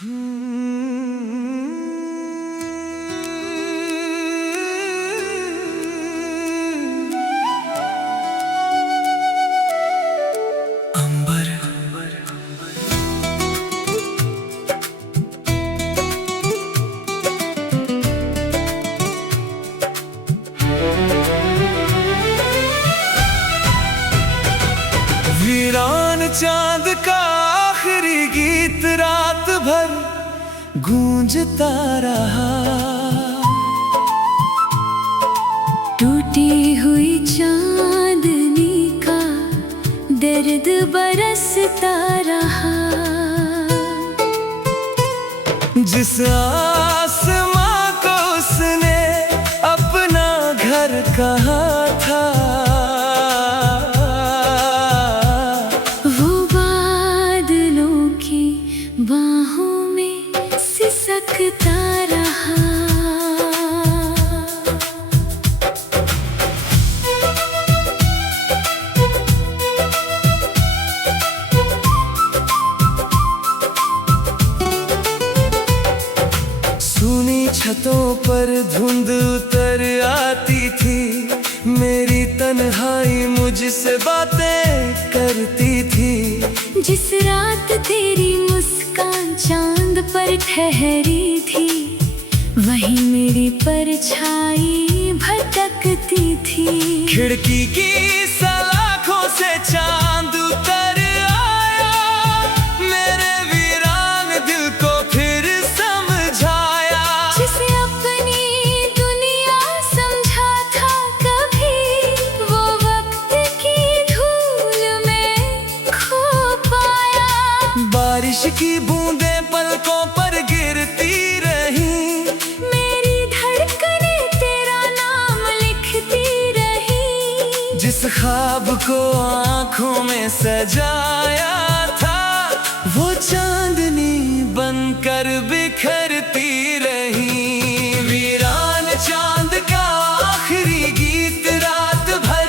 वीरान चांद का आखिरी गीत रात भर गूंजता रहा। टूटी हुई चांदनी का दर्द बरसता रहा। जिस आसमां को उसने अपना घर कहा था, वो बादलों की बाहों में सिसकता रहा। सुनी छतों पर धुंध उतर आती थी, मेरी तन्हाई मुझसे बातें करती थी। जिस रात तेरी मुस्कान चांद पर ठहरी थी, वहीं मेरी परछाई भटकती थी। खिड़की की सलाखों से चांद उतर आया, मेरे वीरान दिल को फिर समझाया। जिसे अपनी दुनिया समझा था कभी, वो वक्त की धूल में खो पाया। बारिश की बूंदें पलकों पर गिरती रही, मेरी धड़कनें तेरा नाम लिखती रही। जिस ख्वाब को आंखों में सजाया था, वो चांदनी बनकर बिखरती रही। वीरान चांद का आखिरी गीत रात भर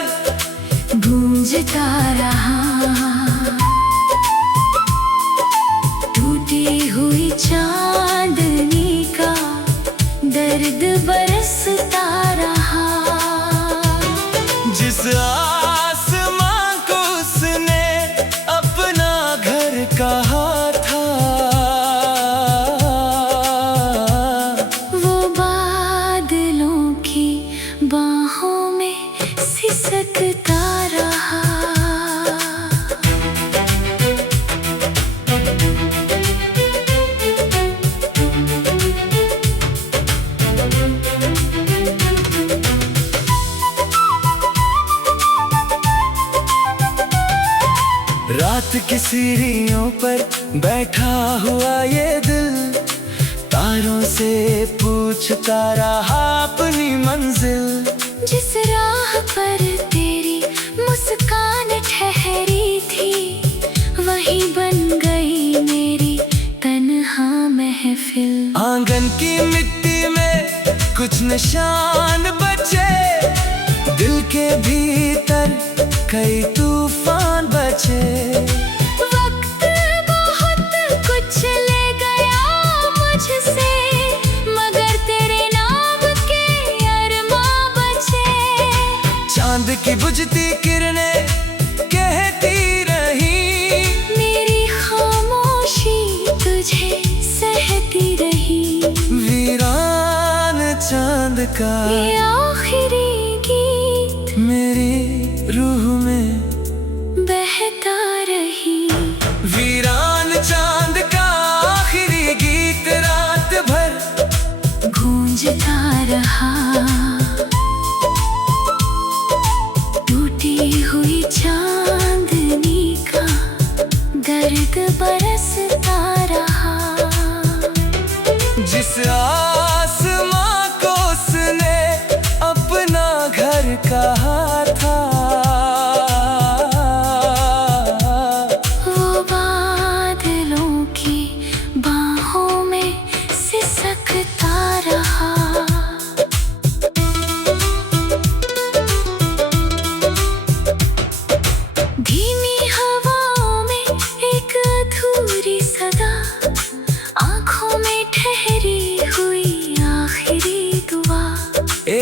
गूंजता रहा। टूटी हुई चांदनी का दर्द बरसता रहा। जिस आसमां को उसने अपना घर कहा था, वो बादलों की बाहों में सिसकता रहा। रात की सीढ़ियों पर बैठा हुआ ये दिल, तारों से पूछता रहा अपनी मंजिल। जिस राह पर तेरी मुस्कान ठहरी थी, वहीं बन गई मेरी तन्हा महफिल। आंगन की मिट्टी में कुछ निशान बचे, दिल के भीतर कई तूफान बचे। वक्त बहुत कुछ ले गया मुझसे, मगर तेरे नाम के अरमां बचे। चांद की बुझती किरणें कहती रही, मेरी खामोशी तुझे सहती रही। वीरान चांद का ये आखिरी गीत मेरी रूह में बहता रही। वीरान चांद का आखिरी गीत रात भर गूंजता रहा। टूटी हुई चांदनी का दर्द बरसता रहा। जिस आसमां को उसने अपना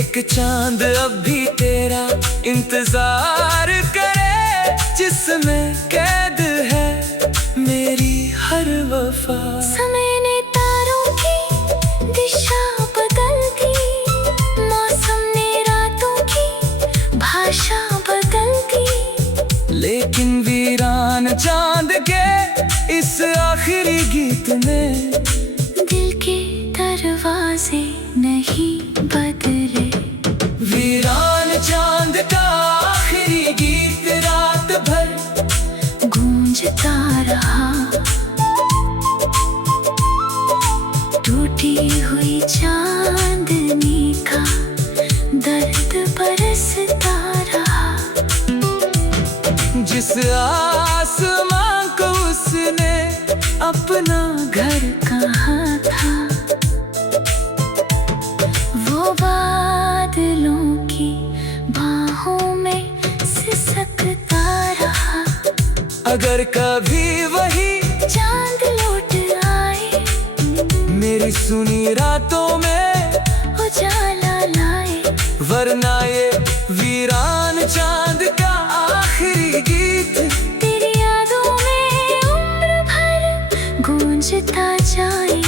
एक चांद अब भी तेरा इंतजार करे, जिसमें कैद है मेरी हर वफा। समय ने तारों की दिशा बदल दी, मौसम ने रातों की भाषा बदल दी, लेकिन वीरान चांद के इस आखिरी गीत में दिल के दरवाजे नहीं बदले। वीरान चांद का आखिरी गीत रात भर गूंजता रहा, टूटी हुई चांदनी का दर्द बरसता रहा। जिस आसमां को उसने अपना घर कहाँ था, वो बादलों की बाहों में सिसकता रहा। अगर कभी वही चांद लौट आए, मेरी सुनी रातों में उजाला लाए, वरना ये वीरान चांद का आखिरी गीत तेरी यादों में उम्र भर गूंजता जाए।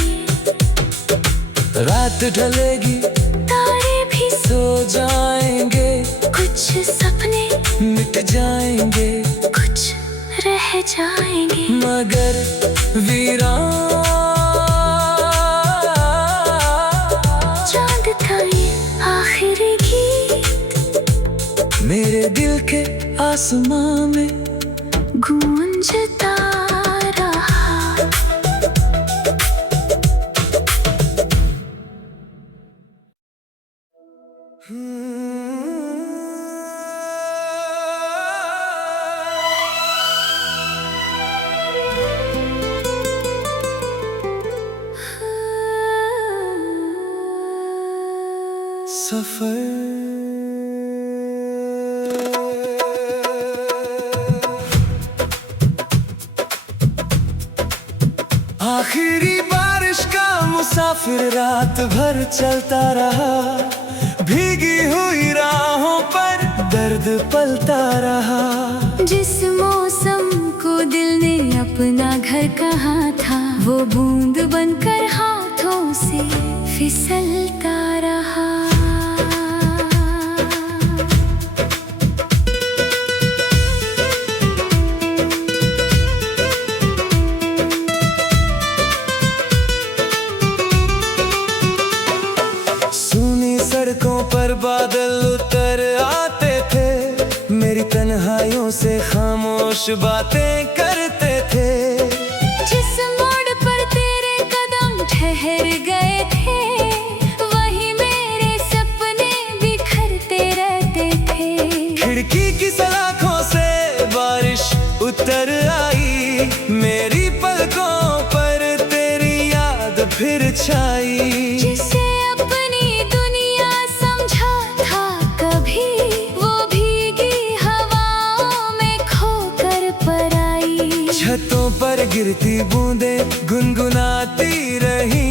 रात ढलेगी तारे भी सो जाएंगे, कुछ सपने मिट जाएंगे, कुछ रह जाएंगे, मगर वीरान चांद का ये आखिरी गीत मेरे दिल के आसमां में गूंजता रहा। आखिरी बारिश का मुसाफिर रात भर चलता रहा, भीगी हुई राहों पर दर्द पलता रहा। जिस मौसम को दिल ने अपना घर कहा था, वो बूंद बनकर हाथों से फिसलता रहा। सूनी सड़कों पर बादल उतर आते थे, मेरी तन्हाइयों से खामोश बातें करते थे। जिस मोड़ पर तेरे कदम ठहर गए थे, वही मेरे सपने बिखरते रहते थे। खिड़की की सलाखों से बारिश उतर आई, मेरी पलकों पर तेरी याद फिर छाई। जिसे अपनी दुनिया समझा था कभी, वो भीगी हवाओं में खोकर पराई। छतों पर गिरती बूंदें गुनगुनाती रही,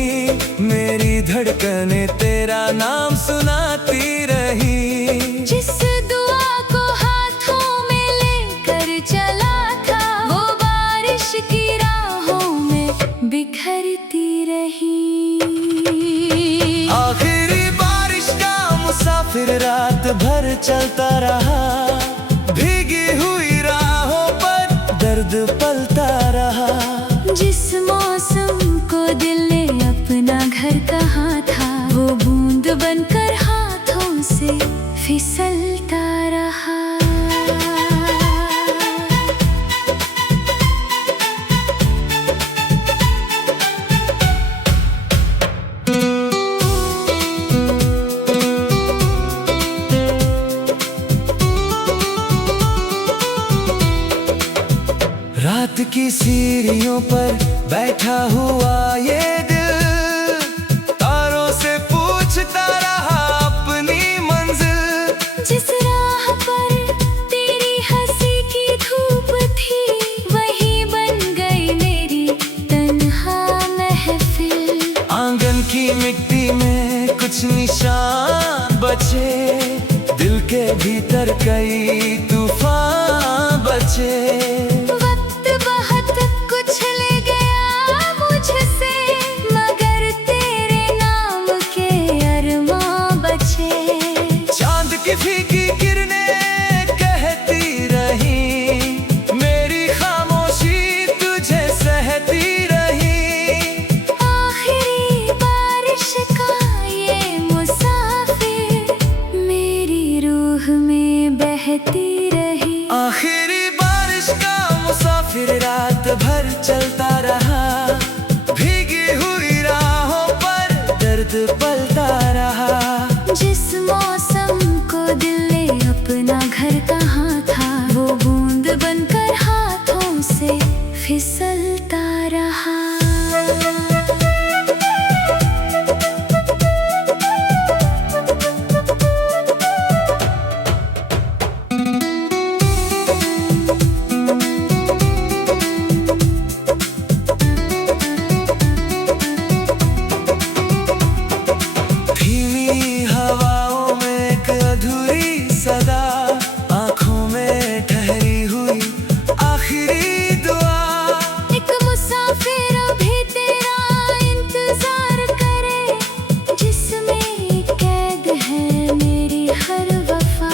मेरी धड़कनें तेरा नाम सुनाती रही। जिस दुआ को हाथों में लेकर चला था, वो बारिश की राहों में बिखरती रही। आखिरी बारिश का मुसाफिर रात भर चलता रहा, भीगी हुई राहों पर दर्द पलता रहा। जिस मौसम को दिल ने अपना घर कहा था, वो बूंद बनकर हाथों से फिसलता रहा। रात की सीढ़ियों पर बैठा हुआ ये दिल, तारों से पूछता रहा अपनी मंजिल। जिस राह पर तेरी हंसी की धूप थी, वही बन गई मेरी तन्हा महफिल। आंगन की मिट्टी में कुछ निशान बचे, कई तूफान बचे। वक्त बहुत कुछ ले गया मुझसे, मगर तेरे नाम के अरमां बचे। चांद की फीकी किरणें कहती रही, मेरी खामोशी तुझे सहती रही। आखिरी बारिश का ये मुसाफिर मेरी रूह में बहती रही। आखिरी बारिश का मुसाफिर रात भर चलता रहा, भीगी हुई राहों पर दर्द पलता रहा। जिस मौसम को दिल ने अपना घर कहाँ था, वो बूंद बनकर हाथों से फिसलता रहा। धीमी हवाओं में एक अधूरी सदा, आंखों में ठहरी हुई आखिरी दुआ। एक मुसाफिर अभी तेरा इंतजार करे, जिसमें कैद है मेरी हर वफा।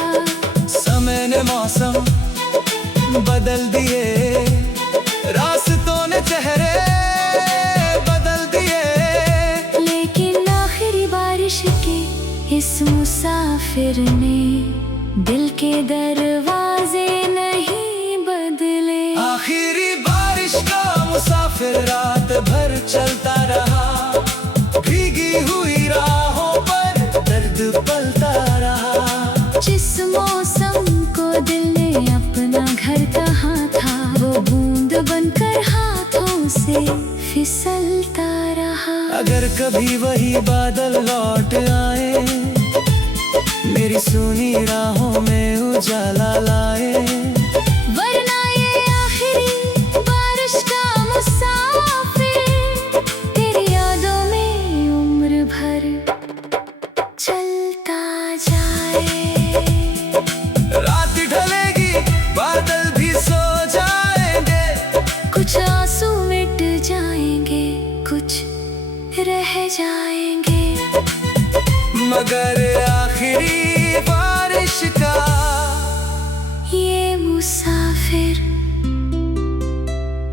समय ने मौसम बदल दिए, रास्तों ने चेहरे बदल दिए। लेकिन आखिरी बारिश के इस मुसाफिर ने दिल के दरवाजे नहीं बदले। आखिरी बारिश का मुसाफिर रात भर चलता रहा, भीगी हुई राहों पर दर्द पलता रहा। जिस मौसम को दिल ने अपना घर कहाँ था, वो बूंद बनकर हाथों से फिसलता रहा। अगर कभी वही बादल लौट आए, मेरी सुनी राहों में उजाला लाए। वरना ये आखिरी बारिश का मुसाफिर तेरी यादों में उम्र भर चलता जाए। रात ढलेगी, बादल भी सो जाएंगे, कुछ आंसू मिट जाएंगे, कुछ रह जाएंगे, मगर आखिरी बारिश का ये मुसाफिर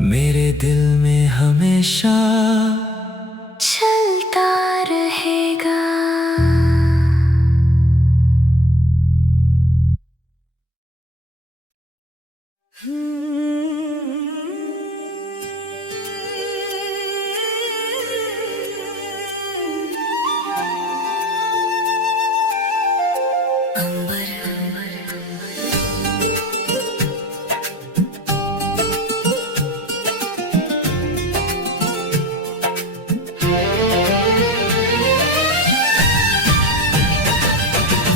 मेरे दिल में हमेशा चलता रहेगा।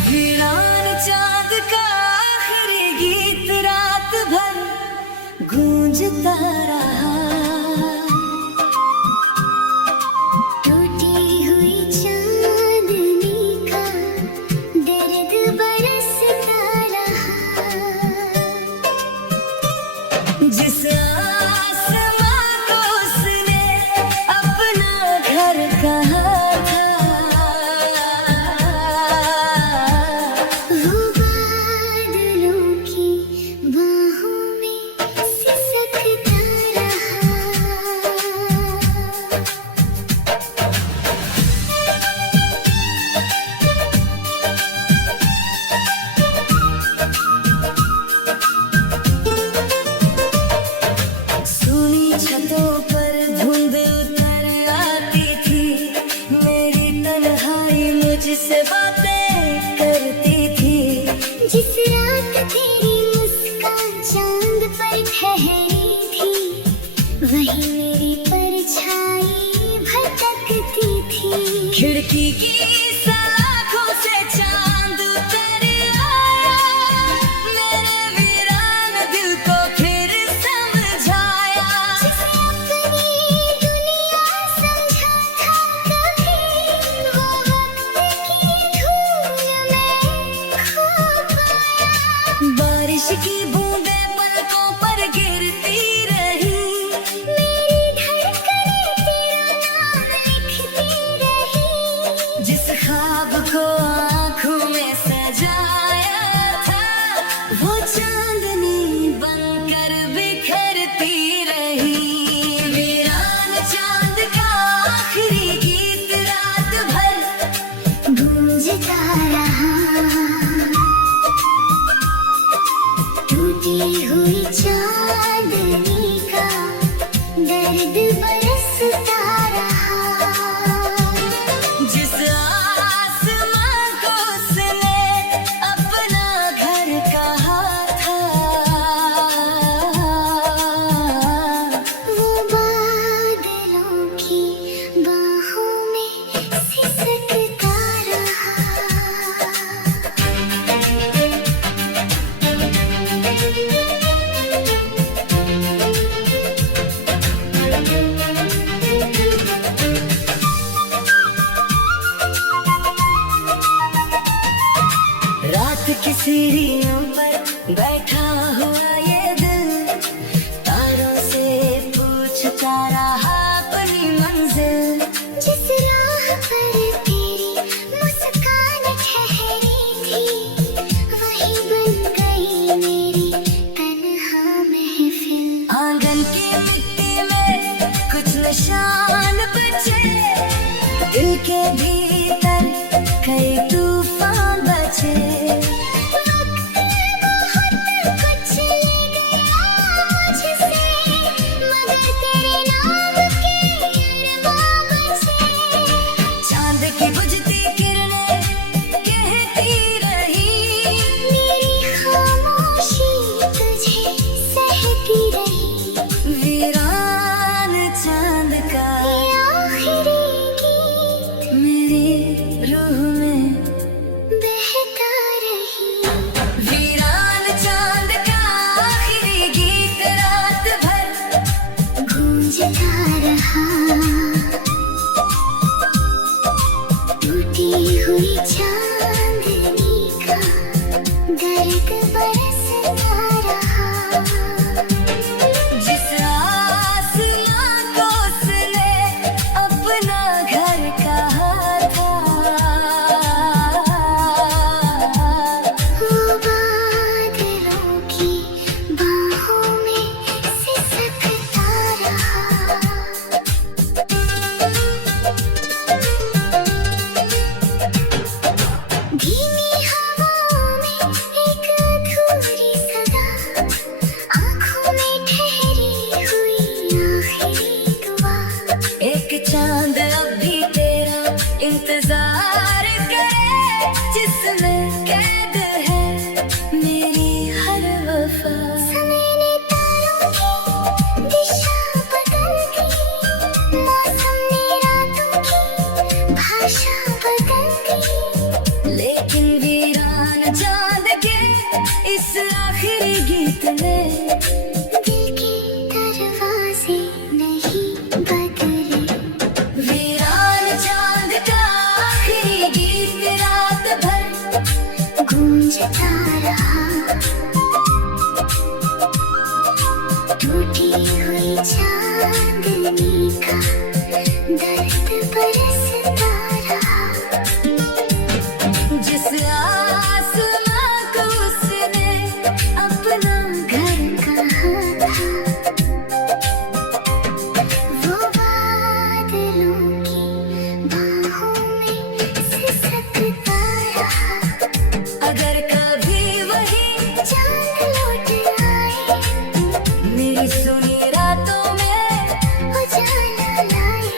वीरान चांद का आखिरी गीत रात भर गूंजता रहा। टूटी हुई चांदनी का दर्द बरसता रहा। जिस आसमां को उसने अपना घर कहा था, वो बादलों की बाहों में सिसकता रहा। सुनी छतों पर धुंध उतर आती थी, मेरी तन्हाई मुझसे बातें करती थी। जिस रात तेरी मुस्कान चांद पर ठहरी थी, वही मेरी परछाई भटकती थी। खिड़की की सलाखों से चांद उतर आया, मेरे वीरान दिल को फिर समझाया। जिसे अपनी दुनिया समझा था कभी, वो वक्त की धूल में खो पाया। बाहों में सिसकता रहा। रात की सीढ़ियों पर बैठा हुआ ये दिल, तारों से पूछता रहा अपनी मंजिल। जिस राह पर तेरी मुस्कान ठहरी थी, वही बन गई मेरी तन्हा महफिल। आंगन की मिट्टी में कुछ निशान बचे, दिल के भीतर कई तूफान बचे। कुछ ले गया मुझसे, मगर तेरे नाम के अरमां बचे। चांद की बुझती किरणें कहती रही, मेरी खामोशी तुझे सहती रही। वीरान चांद का ये आखिरी गीत मेरी रूह में बहता रही। वीरान चांद का आखिरी गीत रात भर गूंजता रहा। टूटी हुई चांदनी का दर्द बरसता रहा। जिस आसमां को उसने अपना घर कहा था, वो बादलों की बाहों में सिसकता रहा। धीमी हवाओं में एक अधूरी सदा, आँखों में ठहरी हुई आखिरी दुआ। एक चांद अब भी तेरा इंतजार करे, जिसमें कैद है मेरी हर वफा। समय ने तारों की दिशा बदल दी, मौसम ने रातों की भाषा बदल दी। लेकिन वीरान चांद के इस आखिरी गीत ने दिल के दरवाजे नहीं बदले। वीरान चांद का आखिरी गीत रात भर गूंजता रहा। टूटी हुई चांदनी का दर्द बरसता रहा। जिस आसमां को उसने अपना घर कहा था, वो बादलों की बाहों में सिसकता रहा। अगर कभी वही चांद लौट आए, मेरी सुनी रातों में उजाला लाए।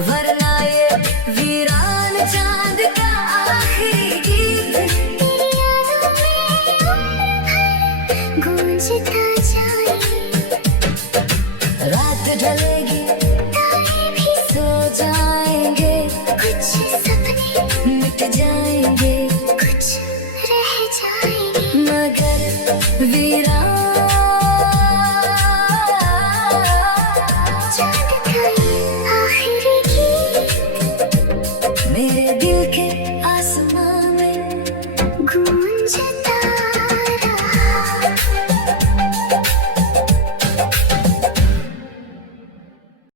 वरना ये वीरान चांद का आखिरी गीत तेरी यादों में उम्र भर गूंजता जाए। रात ढलेगी तारे भी सो जाएंगे, कुछ सपने मिट जाएंगे, कुछ रह जाएंगे। मगर वीरान चांद का ये आखिरी गीत मेरे दिल के आसमां में गूंजता